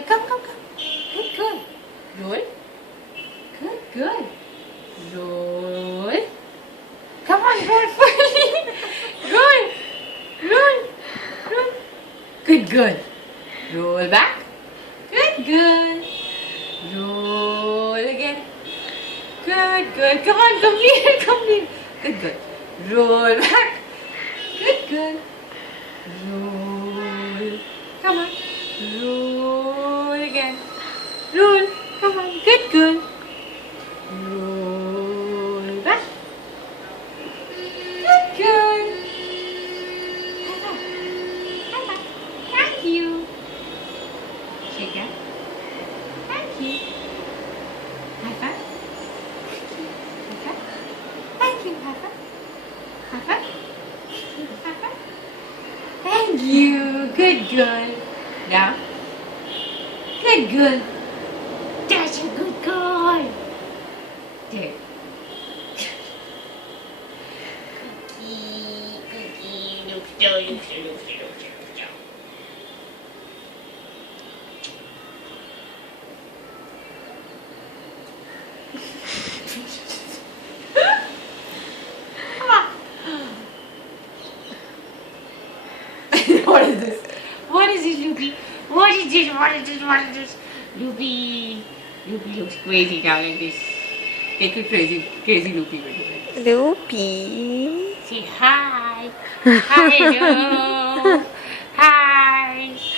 good. Come, come, come. Good, good. Roll. Good, good. Roll. Come on, roll fully. Roll. Roll. Roll. Good, good. Roll back. Good, good. Roll again. Good, good. Come on, complete, complete. Good, good. Roll back. Good, good. Roll. Come on. Roll again. Roll. Come on. Good, good. Roll back. Good, good. High five. High five. Thank you. Shake hand. Thank you. High five. High five. Thank you. High five. High five. High five. Thank you. Good, good. Now. Good, good. That's a good girl. There. What is this? What is this, Loopy? What is this? What is this? What is this? Loopy. Loopy looks crazy now like this. Take a crazy Loopy video. Loopy. Say hi. Hi, hello.